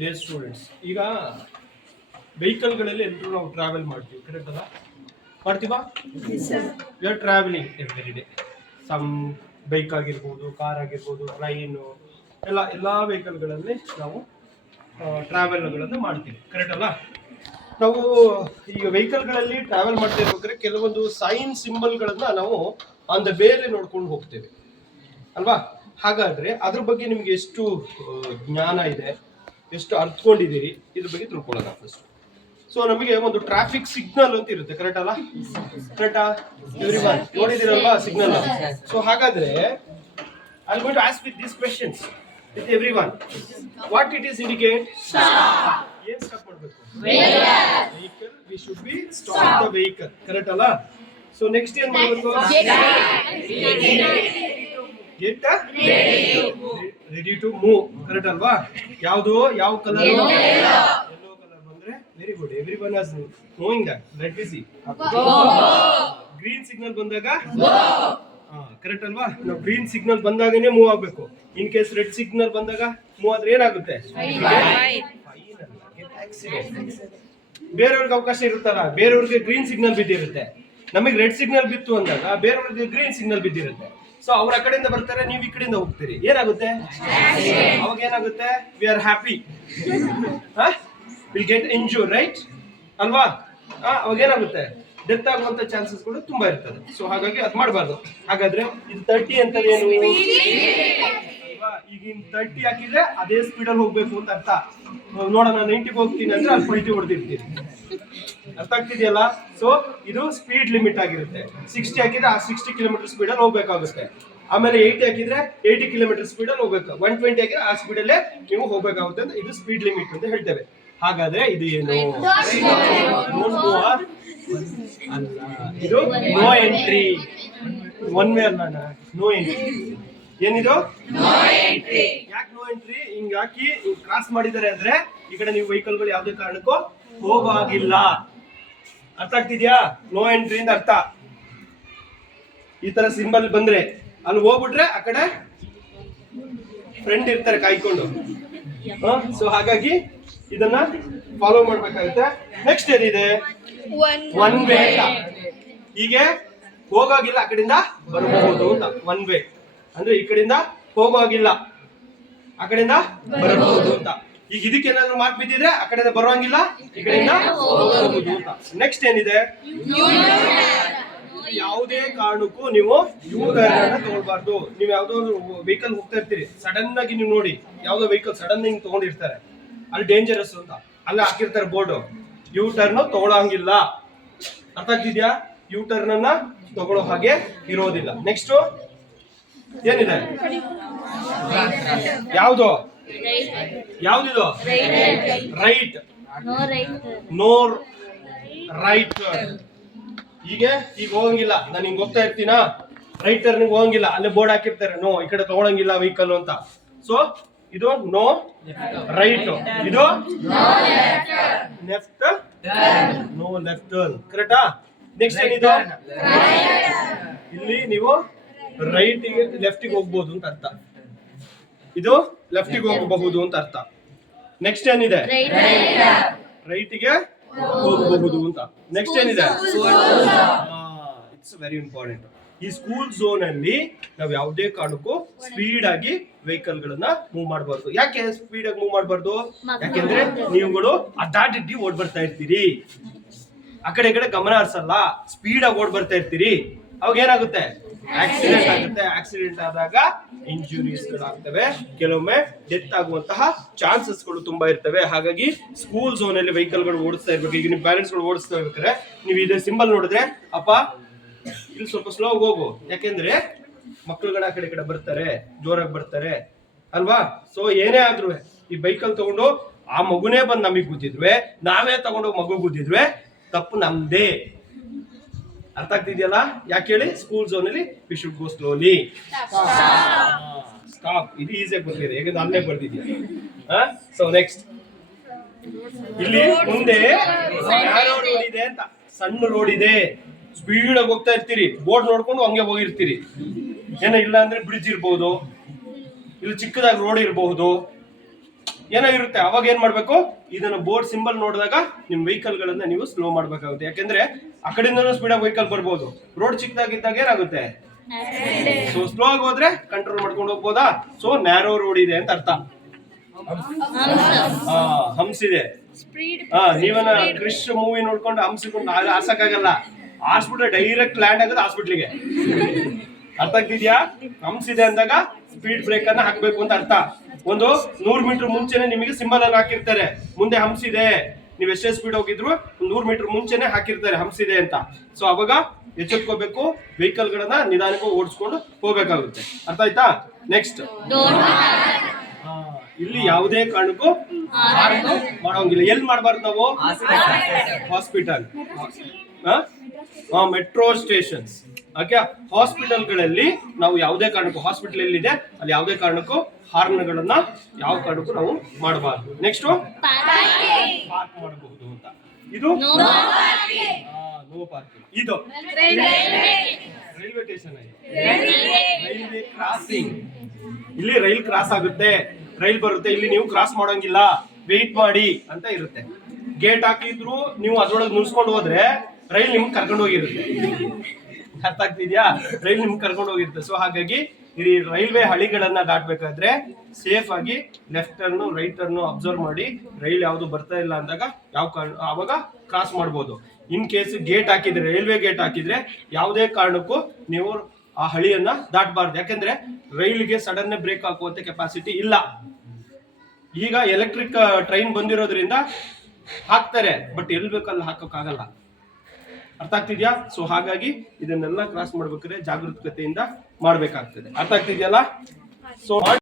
Day students, ಈಗ ವೆಹಿಕಲ್ಗಳಲ್ಲಿ ಎಲ್ಲರೂ ನಾವು ಟ್ರಾವೆಲ್ ಮಾಡ್ತೀವಿ, ಕರೆಕ್ಟ್ ಅಲ್ಲ? ಮಾಡ್ತೀವಾ? We are travelling every day. Some bike ಆಗಿರ್ಬೋದು, ಕಾರ್ ಆಗಿರ್ಬೋದು, ಟ್ರೈನು, ಎಲ್ಲ ವೆಹಿಕಲ್ಗಳಲ್ಲಿ ನಾವು ಟ್ರಾವೆಲ್ಗಳನ್ನು ಮಾಡ್ತೀವಿ, ಕರೆಕ್ಟ್ ಅಲ್ಲ? ನಾವು ಈಗ ವೆಹಿಕಲ್ಗಳಲ್ಲಿ ಟ್ರಾವೆಲ್ ಮಾಡ್ತಾ ಇರ್ಬೇಕಾದ್ರೆ ಕೆಲವೊಂದು ಸೈನ್ ಸಿಂಬಲ್ಗಳನ್ನ ನಾವು ಆನ್ ದ ಬೇರೆ ನೋಡ್ಕೊಂಡು ಹೋಗ್ತೇವೆ ಅಲ್ವಾ? ಹಾಗಾದ್ರೆ ಅದ್ರ ಬಗ್ಗೆ ನಿಮ್ಗೆ ಎಷ್ಟು ಜ್ಞಾನ ಇದೆ, ಎಷ್ಟು ಅರ್ಥಕೊಂಡಿದ್ದೀರಿ, ಇದ್ರ ಬಗ್ಗೆ ತಿಳ್ಕೊಳ್ಳೋಣ ಫಸ್ಟ್. ಸೊ ನಮಗೆ ಒಂದು ಟ್ರಾಫಿಕ್ ಸಿಗ್ನಲ್ ಅಂತ ಇರುತ್ತೆ, ಕರೆಕ್ಟ್ ಅಲ್ಲ? ಕರೆಕ್ಟಾ? ಎವ್ರಿವನ್ ನೋಡಿದಿರಲ್ವಾ ಸಿಗ್ನಲ್? ಸೊ ಹಾಗಾದ್ರೆ I am going to ask with these questions with everyone. What it is indicate? ಏನ್ ಸ್ಟಾಪ್ ಮಾಡಬೇಕು? Vehicle. We should be stop the vehicle, correct ಅಲ್ಲ? ಸೊ ನೆಕ್ಸ್ಟ್ ಏನ್ ಮಾಡಬೇಕು? Get ready to move, correct ಅಲ್ವಾ? ಯಾವುದು ಯಾವ colour? Yellow colour ಬಂದ್ರೆ very good, everyone as knowing that. Let me see. Green signal ಬಂದಾಗ ಕರೆಕ್ಟ್ ಅಲ್ವಾ? ನಾವು ಗ್ರೀನ್ ಸಿಗ್ನಲ್ ಬಂದಾಗನೇ ಮೂವ್ ಆಗ್ಬೇಕು. ಇನ್ ಕೇಸ್ ರೆಡ್ ಸಿಗ್ನಲ್ ಬಂದಾಗ ಮೂವ್ ಆದ್ರೆ ಏನಾಗುತ್ತೆ? ಬೇರೆಯವ್ರಿಗೆ ಅವಕಾಶ ಇರುತ್ತಲ್ಲ, ಬೇರೆಯವ್ರಿಗೆ ಗ್ರೀನ್ ಸಿಗ್ನಲ್ ಬಿದ್ದಿರುತ್ತೆ, ನಮಗೆ ರೆಡ್ ಸಿಗ್ನಲ್ ಬಿತ್ತು ಅಂದಾಗ ಬೇರೆಯವ್ರಿಗೆ ಗ್ರೀನ್ ಸಿಗ್ನಲ್ ಬಿದ್ದಿರುತ್ತೆ. ಸೊ ಅವ್ರ ಆ ಕಡೆಯಿಂದ ಬರ್ತಾರೆ, ನೀವು ಈ ಕಡೆಯಿಂದ ಹೋಗ್ತೀರಿ, ಏನಾಗುತ್ತೆ? ಅವಾಗ ಏನಾಗುತ್ತೆ? We are happy, will get enjoy, right ಅಲ್ವಾ? ಅವಾಗ ಏನಾಗುತ್ತೆ? ಡೆತ್ ಆಗುವಂತ ಚಾನ್ಸಸ್ ಕೂಡ ತುಂಬಾ ಇರ್ತದೆ. ಸೊ ಹಾಗಾಗಿ ಅದ್ ಮಾಡಬಾರ್ದು. ಹಾಗಾದ್ರೆ ಇದು 30 ಅಂತ ಏನು? ಈಗಿನ 30 ಹಾಕಿದ್ರೆ ಅದೇ ಸ್ಪೀಡ್ ಅಲ್ಲಿ ಹೋಗ್ಬೇಕು ಅಂತ ಅರ್ಥ. ನೋಡೋಣ 90 ಹೋಗ್ತೀನಿ ಅಂದ್ರೆ ಅಲ್ಲಿ 40 ಹೊಡೆದಿರ್ತೀನಿ, ಅರ್ಥ ಆಗ್ತಿದೆಯಲ್ಲ? ಸೊ ಇದು ಸ್ಪೀಡ್ ಲಿಮಿಟ್ ಆಗಿರುತ್ತೆ. 60 ಹಾಕಿದ್ರೆ ಆ 60 ಕಿಲೋಮೀಟರ್ ಸ್ಪೀಡ್ ಅಲ್ಲಿ ಹೋಗ್ಬೇಕಾಗುತ್ತೆ. ಆಮೇಲೆ 80 ಹಾಕಿದ್ರೆ 80 ಕಿಲೋಮೀಟರ್ ಸ್ಪೀಡ್ ಅಲ್ಲಿ ಹೋಗ್ಬೇಕು. 120 ಹಾಕಿದ್ರೆ ಆ ಸ್ಪೀಡ್ ಅಲ್ಲೇ ನೀವು ಹೋಗ್ಬೇಕಾಗುತ್ತೆ ಅಂತ ಇದು ಸ್ಪೀಡ್ ಲಿಮಿಟ್ ಅಂತ ಹೇಳ್ತೇವೆ. ಹಾಗಾದ್ರೆ ಇದು ಏನು? ಅಲ್ಲ, ಇದು ನೋ ಎಂಟ್ರಿ. ಒನ್ ವೇ ಅಲ್ಲ, ನೋ ಎಂಟ್ರಿ. ಏನಿದು? ಯಾಕೆ ನೋ ಎಂಟ್ರಿ? ಹಿಂಗ್ ಹಾಕಿ ಹಿಂಗ್ ಕ್ರಾಸ್ ಮಾಡಿದ್ದಾರೆ ಅಂದ್ರೆ ಈ ಕಡೆ ನೀವು ವೆಹಿಕಲ್ಗಳು ಯಾವುದೇ ಕಾರಣಕ್ಕೂ ಹೋಗಾಗಿಲ್ಲ. ಅರ್ಥ ಆಗ್ತಿದ್ಯಾ? ನೋ ಎಂಟ್ರಿ ಅಂತ ಅರ್ಥ. ಈ ತರ ಸಿಂಬಲ್ ಬಂದ್ರೆ ಅಲ್ಲಿ ಹೋಗ್ಬಿಟ್ರೆ ಆ ಕಡೆ ಫ್ರೆಂಡ್ ಇರ್ತಾರೆ ಕಾಯ್ಕೊಂಡು. ಸೊ ಹಾಗಾಗಿ ಇದನ್ನ ಫಾಲೋ ಮಾಡ್ಬೇಕಾಗುತ್ತೆ. ನೆಕ್ಸ್ಟ್ ಏನಿದೆ? One way. ಹೀಗೆ ಹೋಗಾಗಿಲ್ಲ, ಆ ಕಡೆಯಿಂದ ಬರಬಹುದು ಅಂತ. ಒನ್ ವೇ ಅಂದ್ರೆ ಈ ಕಡೆಯಿಂದ ಹೋಗೋಗಿಲ್ಲ, ಆ ಕಡೆಯಿಂದ ಬರಬಹುದು ಅಂತ. ಈಗ ಇದಕ್ಕೆ ಏನಾದ್ರು ಮಾರ್ಕ್ ಬಿದ್ದಿದ್ರೆ ಆ ಕಡೆಯಿಂದ ಬರೋಂಗಿಲ್ಲ, ಈ ಕಡೆಯಿಂದ ಹೋಗಬಹುದು ಅಂತ. ನೆಕ್ಸ್ಟ್ ಏನಿದೆ? ಯಾವುದೇ ಕಾರಣಕ್ಕೂ ನೀವು ಯೂ ಟರ್ನ್ ತಗೊಳ್ಬಾರ್ದು. ನೀವು ಯಾವ್ದೋ ವೆಹಿಕಲ್ ಹೋಗ್ತಾ ಇರ್ತೀರಿ, ಸಡನ್ ಆಗಿ ನೀವು ನೋಡಿ ಯಾವ್ದೋ ವೆಹಿಕಲ್ ಸಡನ್ ಹಿಂಗ್ ತಗೊಂಡಿರ್ತಾರೆ, ಅಲ್ಲಿ ಡೇಂಜರಸ್ ಅಂತ ಅಲ್ಲ ಹಾಕಿರ್ತಾರೆ ಬೋರ್ಡ್. ಯೂ ಟರ್ನ್ ತಗೊಳಂಗಿಲ್ಲ, ಅರ್ಥ ಆಗ್ತಿದ್ಯಾ? ಯೂ ಟರ್ನ್ ಅನ್ನ ತಗೊಳ್ಳೋ ಹಾಗೆ ಇರೋದಿಲ್ಲ. ನೆಕ್ಸ್ಟ್ ಏನಿದೆ? ಯಾವ್ದು? ಯಾವ್ದಿದು? ರೈಟ್. No right. ಈಗ ಹೋಗಂಗಿಲ್ಲ, ನಾನು ಹಿಂಗ್ ಹೋಗ್ತಾ ಇರ್ತೀನ, ರೈಟ್ ಟರ್ನಿಂಗ್ ಹೋಗಂಗಿಲ್ಲ, ಅಲ್ಲೇ ಬೋರ್ಡ್ ಹಾಕಿರ್ತಾರೆ ನೋ, ಈ ಕಡೆ ತಗೊಳಂಗಿಲ್ಲ ವೆಹಿಕಲ್ ಅಂತ. ಸೊ ಇದು ನೋ ರೈಟ್, ಇದು ಲೆಫ್ಟ್, ನೋ ಲೆಫ್ಟ್ ಟರ್ನ್, ಕರೆಕ್ಟಾ? ನೆಕ್ಸ್ಟ್ ಏನಿದು? ಇಲ್ಲಿ ನೀವು ರೈಟ್ ಗೆ ಲೆಫ್ಟ್ ಗೆ ಹೋಗ್ಬೋದು ಅಂತ ಅರ್ಥ, ಇದು ಲೆಫ್ಟ್ ಗೆ ಹೋಗಬಹುದು ಅಂತ ಅರ್ಥ. ನೆಕ್ಸ್ಟ್ ಏನಿದೆ? ರೈಟ್ ಗೆ ಹೋಗಬಹುದು ಅಂತ. ನೆಕ್ಸ್ಟ್ ಏನಿದೆ? It's very important. ಈ ಸ್ಕೂಲ್ ಝೋನ್ ಅಲ್ಲಿ ನಾವು ಯಾವುದೇ ಕಾರಣಕ್ಕೂ ಸ್ಪೀಡ್ ಆಗಿ ವೆಹಿಕಲ್ ಗಳನ್ನ ಮೂವ್ ಮಾಡಬಾರ್ದು. ಯಾಕೆ ಸ್ಪೀಡ್ ಆಗಿ ಮೂವ್ ಮಾಡಬಾರ್ದು? ಯಾಕೆಂದ್ರೆ ನೀವುಗಳು ಅಡ್ಡಾಡಿಡ್ಡಿ ಓಡ್ ಬರ್ತಾ ಇರ್ತೀರಿ, ಆ ಕಡೆ ಈ ಕಡೆ ಗಮನ ಹರಿಸಲ್ಲ, ಸ್ಪೀಡ್ ಆಗಿ ಓಡ್ ಬರ್ತಾ ಇರ್ತೀರಿ. ಅವಾಗ ಏನಾಗುತ್ತೆ? ಆಕ್ಸಿಡೆಂಟ್ ಆಗುತ್ತೆ. ಆಕ್ಸಿಡೆಂಟ್ ಆದಾಗ ಇಂಜುರೀಸ್ ಗಳಾಗ್ತವೆ, ಕೆಲವೊಮ್ಮೆ ಡೆತ್ ಆಗುವಂತಹ ಚಾನ್ಸಸ್ ಗಳು ತುಂಬಾ ಇರ್ತವೆ. ಹಾಗಾಗಿ ಸ್ಕೂಲ್ ಝೋನ್ ಅಲ್ಲಿ ವೆಹಿಕಲ್ ಗಳು ಓಡಿಸ್ತಾ ಇರ್ಬೇಕು. ಈಗ ನಿಮ್ ಪ್ಯಾರೆಂಟ್ಸ್ ಗಳು ಓಡಿಸ್ತಾ ಇರ್ಬೇಕಾದ್ರೆ ನೀವು ಇದೇ ಸಿಂಬಲ್ ನೋಡಿದ್ರೆ, ಅಪ್ಪ ಇಲ್ಲಿ ಸ್ವಲ್ಪ ಸ್ಲೋ ಹೋಗು, ಯಾಕೆಂದ್ರೆ ಮಕ್ಕಳುಗಳ ಆ ಕಡೆ ಈ ಕಡೆ ಬರ್ತಾರೆ, ಜೋರಾಗಿ ಬರ್ತಾರೆ ಅಲ್ವಾ? ಸೊ ಏನೇ ಆದ್ರೂ ಈ ವೆಹಿಕಲ್ ತಗೊಂಡು ಆ ಮಗುನೇ ಬಂದು ನಮಗ್ ಗುದ್ದಿದ್ವೆ, ನಾವೇ ತಗೊಂಡು ಮಗು ಗುದ್ದಿದ್ವೆ, ತಪ್ಪು ನಮ್ದೇ. ಅರ್ಥ ಆಗ್ತಿದೆಯಲ್ಲ? ಯಾಕೆ ಹೇಳಿ? ಸ್ಕೂಲ್ ಝೋನ್ ಅಲ್ಲಿ we should go slowly. Stop. ಇದು ಈಸಿಯಾಗಿ ಬರ್ತಿದೆ, ಯಾಕಂದ್ರೆ ಅಲ್ಲೇ ಬರ್ದಿದ್ಯಾ. ಸೊ ನೆಕ್ಸ್ಟ್ ಇಲ್ಲಿ ಮುಂದೆ ಯಾರೋ ರೋಡ್ ಇದೆ ಅಂತ, ಸಣ್ಣ ರೋಡ್ ಇದೆ, ಸ್ಪೀಡ್ ಆಗಿ ಹೋಗ್ತಾ ಇರ್ತೀರಿ, ಬೋರ್ಡ್ ನೋಡ್ಕೊಂಡು ಹಂಗೆ ಹೋಗಿರ್ತೀರಿ. ಏನೋ ಇಲ್ಲ ಅಂದ್ರೆ ಬ್ರಿಡ್ಜ್ ಇರ್ಬೋದು, ಇಲ್ಲಿ ಚಿಕ್ಕದಾಗಿ ರೋಡ್ ಇರಬಹುದು, ಏನೋ ಇರುತ್ತೆ. ಅವಾಗ ಏನ್ ಮಾಡ್ಬೇಕು, ಇದನ್ನ ಬೋರ್ಡ್ ಸಿಂಬಲ್ ನೋಡಿದಾಗ ನಿಮ್ ವೆಹಿಕಲ್ ಗಳನ್ನ ನೀವು ಸ್ಲೋ ಮಾಡ್ಬೇಕಾಗುತ್ತೆ. ಯಾಕೆಂದ್ರೆ ಆ ಕಡೆಯಿಂದನೂ ಸ್ಪೀಡ್ ಆಗಿ ವೆಹಿಕಲ್ ಬರ್ಬೋದು. ರೋಡ್ ಚಿಕ್ಕದಾಗಿದ್ದಾಗ ಏನಾಗುತ್ತೆ, ಸೊ ಸ್ಲೋ ಆಗಿ ಹೋದ್ರೆ ಕಂಟ್ರೋಲ್ ಮಾಡ್ಕೊಂಡು ಹೋಗ್ಬೋದಾ. ಸೊ ನ್ಯಾರೋ ರೋಡ್ ಇದೆ ಅಂತ ಅರ್ಥ. ಹಂಸ್ ಇದೆ. ನೀವನ್ನ ಕ್ರಿಶ್ ಮೂವಿ ನೋಡ್ಕೊಂಡು ಹಂಸಿಕೊಂಡು ಹಾಸಕ್ಕಾಗಲ್ಲ. ಹಾಸ್ಪಿಟಲ್ ಡೈರೆಕ್ಟ್ ಲ್ಯಾಂಡ್ ಆಗೋದು ಹಾಸ್ಪಿಟ್ಲಿಗೆ. ಅರ್ಥ ಆಗ್ತಿದ್ಯಾ? ಹಂಸ್ ಇದೆ ಅಂದಾಗ ಸ್ಪೀಡ್ ಬ್ರೇಕ್ ಅನ್ನ ಹಾಕ್ಬೇಕು ಅಂತ ಅರ್ಥ. ಒಂದು 100 ಮೀಟರ್ ಮುಂಚೆನೆ ನಿಮಗೆ ಸಿಂಬಲ್ ಅನ್ನ ಹಾಕಿರ್ತಾರೆ, ಮುಂದೆ ಹಂಸ್ ಇದೆ. ನೀವು ಎಷ್ಟೇ ಸ್ಪೀಡ್ ಹೋಗಿದ್ರು 100 ಮೀಟರ್ ಮುಂಚೆನೆ ಹಾಕಿರ್ತಾರೆ ಹಂಸ್ ಇದೆ ಅಂತ. ಸೊ ಅವಾಗ ಎಚ್ಚೆತ್ಕೋಬೇಕು, ವೆಹಿಕಲ್ ಗಳನ್ನ ನಿಧಾನಕ್ಕೆ ಓಡಿಸ್ಕೊಂಡು ಹೋಗ್ಬೇಕಾಗುತ್ತೆ. ಅರ್ಥ ಆಯ್ತಾ? ನೆಕ್ಸ್ಟ್, ಇಲ್ಲಿ ಯಾವುದೇ ಕಾರಣಕ್ಕೂ ಮಾಡೋಂಗಿಲ್ಲ. ಎಲ್ಲಿ ಮಾಡಬಾರ್ದು ನಾವು? Hospital, metro stations, okay. ಹಾಸ್ಪಿಟಲ್ಗಳಲ್ಲಿ ನಾವು ಯಾವುದೇ ಕಾರಣಕ್ಕೂ, ಹಾಸ್ಪಿಟಲ್ ಎಲ್ಲಿದೆ ಅಲ್ಲಿ ಯಾವುದೇ ಕಾರಣಕ್ಕೂ ಹಾರ್ನ್ಗಳನ್ನ ಯಾವ ಕಾರಣಕ್ಕೂ ನಾವು ಮಾಡಬಾರ್ದು. ನೆಕ್ಸ್ಟ್, ಪಾರ್ಕ್ ಮಾಡಬಹುದು ಅಂತ. ಇದು ನೋ ಪಾರ್ಕಿಂಗ್. ಇದು ರೈಲ್ವೆ ಸ್ಟೇಷನ್, ರೈಲ್ವೆ ಕ್ರಾಸಿಂಗ್. ಇಲ್ಲಿ ರೈಲ್ ಕ್ರಾಸ್ ಆಗುತ್ತೆ, ರೈಲ್ ಬರುತ್ತೆ, ಇಲ್ಲಿ ನೀವು ಕ್ರಾಸ್ ಮಾಡೋಂಗಿಲ್ಲ, ವೆಯ್ಟ್ ಮಾಡಿ ಅಂತ ಇರುತ್ತೆ. ಗೇಟ್ ಹಾಕಿದ್ರು ನೀವು ಅದ್ರೊಳಗೆ ನಿಲ್ಸ್ಕೊಂಡು ಹೋದ್ರೆ ರೈಲ್ ನಿಮ್ಗೆ ಕರ್ಕೊಂಡು ಹೋಗಿರುತ್ತೆ. ಅರ್ಥ ಆಗ್ತಿದ್ಯಾ? ರೈಲ್ ನಿಮ್ಗೆ ಕರ್ಕೊಂಡು ಹೋಗಿರುತ್ತೆ. ಸೊ ಹಾಗಾಗಿ ಈ ರೈಲ್ವೆ ಹಳಿಗಳನ್ನ ದಾಟಬೇಕಾದ್ರೆ ಸೇಫ್ ಆಗಿ left turn right turn observe ಮಾಡಿ, ರೈಲ್ ಯಾವುದು ಬರ್ತಾ ಇಲ್ಲ ಅಂದಾಗ ಯಾವ ಕಾರಣ ಅವಾಗ ಕ್ರಾಸ್ ಮಾಡ್ಬೋದು. ಇನ್ ಕೇಸ್ ಗೇಟ್ ಹಾಕಿದ್ರೆ, ರೈಲ್ವೆ ಗೇಟ್ ಹಾಕಿದ್ರೆ ಯಾವುದೇ ಕಾರಣಕ್ಕೂ ನೀವು ಆ ಹಳಿಯನ್ನ ದಾಟಬಾರ್ದು. ಯಾಕೆಂದ್ರೆ ರೈಲ್ಗೆ ಸಡನ್ ಬ್ರೇಕ್ ಹಾಕುವಂತ ಕೆಪಾಸಿಟಿ ಇಲ್ಲ. ಈಗ ಎಲೆಕ್ಟ್ರಿಕ್ ಟ್ರೈನ್ ಬಂದಿರೋದ್ರಿಂದ ಹಾಕ್ತಾರೆ, ಬಟ್ ಎಲ್ಲಿ ಬೇಕಲ್ಲಿ ಹಾಕೋಕ್ಕಾಗಲ್ಲ. ಅರ್ಥ ಆಗ್ತಿದ್ಯಾ? ಸೊ ಹಾಗಾಗಿ ಇದನ್ನೆಲ್ಲ ಕ್ರಾಸ್ ಮಾಡ್ಬೇಕಾದ್ರೆ ಜಾಗರೂಕತೆಯಿಂದ ಮಾಡ್ಬೇಕಾಗ್ತದೆ. ಅರ್ಥ ಆಗ್ತಿದ್ಯಲ್ಲ? ಸೊ